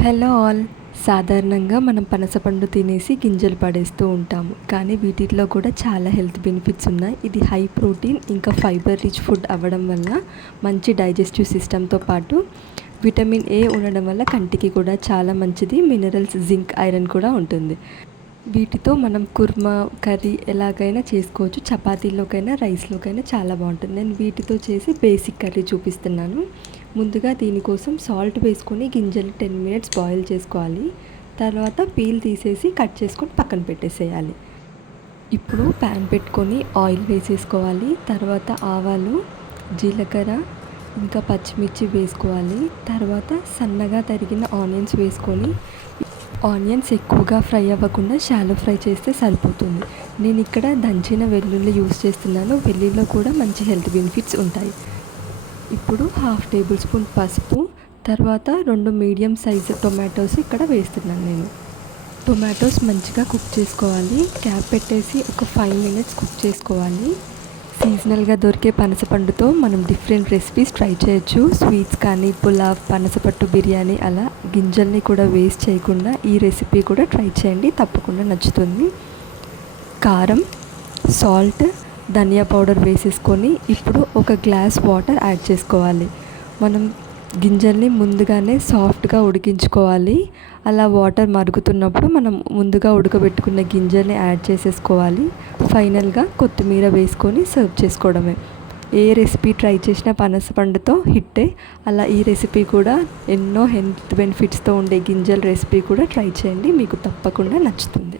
Hello all. సాధారణంగా మనం పనసపండు తినేసి గింజలు పడేస్తూ ఉంటాము, కానీ వీటిలో కూడా చాలా హెల్త్ బెనిఫిట్స్ ఉన్నాయి. ఇది హై ప్రోటీన్ ఇంకా ఫైబర్ రిచ్ ఫుడ్ అవ్వడం వల్ల మంచి డైజెస్టివ్ సిస్టమ్తో పాటు విటమిన్ ఏ ఉండడం వల్ల కంటికి కూడా చాలా మంచిది. మినరల్స్, జింక్, ఐరన్ కూడా ఉంటుంది. వీటితో మనం కుర్మా, కర్రీ ఎలాగైనా చేసుకోవచ్చు. చపాతీలోకైనా, రైస్లోకైనా చాలా బాగుంటుంది. నేను వీటితో చేసి బేసిక్ కర్రీ చూపిస్తున్నాను. ముందుగా దీనికోసం సాల్ట్ వేసుకొని గింజలు 10 మినిట్స్ బాయిల్ చేసుకోవాలి. తర్వాత పీల్ తీసేసి కట్ చేసుకొని పక్కన పెట్టేసేయాలి. ఇప్పుడు ప్యాన్ పెట్టుకొని ఆయిల్ వేసేసుకోవాలి. తర్వాత ఆవాలు, జీలకర్ర ఇంకా పచ్చిమిర్చి వేసుకోవాలి. తర్వాత సన్నగా తరిగిన ఆనియన్స్ వేసుకొని, ఆనియన్స్ ఎక్కువగా ఫ్రై అవ్వకుండా షాలో ఫ్రై చేస్తే సరిపోతుంది. నేను ఇక్కడ దంచిన వెల్లుల్లి యూస్ చేస్తున్నాను. వెల్లుల్లిలో కూడా మంచి హెల్త్ బెనిఫిట్స్ ఉంటాయి. ఇప్పుడు 1/2 టేబుల్ స్పూన్ పసుపు, తర్వాత 2 మీడియం సైజు టొమాటోస్ ఇక్కడ వేస్తున్నాను నేను. టొమాటోస్ మంచిగా కుక్ చేసుకోవాలి. క్యాప్ పెట్టేసి ఒక 5 మినిట్స్ కుక్ చేసుకోవాలి. సీజనల్గా దొరికే పనసపండుతో మనం డిఫరెంట్ రెసిపీస్ ట్రై చేయొచ్చు. స్వీట్స్ కానీ, పులావ్, పనసపట్టు బిర్యానీ, అలా గింజల్ని కూడా వేస్ట్ చేయకుండా ఈ రెసిపీ కూడా ట్రై చేయండి, తప్పకుండా నచ్చుతుంది. కారం, సాల్ట్, ధనియా పౌడర్ వేసేసుకొని ఇప్పుడు ఒక గ్లాస్ వాటర్ యాడ్ చేసుకోవాలి. మనం గింజల్ని ముందుగానే సాఫ్ట్గా ఉడికించుకోవాలి. అలా వాటర్ మరుగుతున్నప్పుడు మనం ముందుగా ఉడకబెట్టుకున్న గింజల్ని యాడ్ చేసేసుకోవాలి. ఫైనల్గా కొత్తిమీర వేసుకొని సర్వ్ చేసుకోవడమే. ఏ రెసిపీ ట్రై చేసినా పనసపండుతో హిట్టే. అలా ఈ రెసిపీ కూడా ఎన్నో హెల్త్ బెనిఫిట్స్తో ఉండే గింజల రెసిపీ కూడా ట్రై చేయండి, మీకు తప్పకుండా నచ్చుతుంది.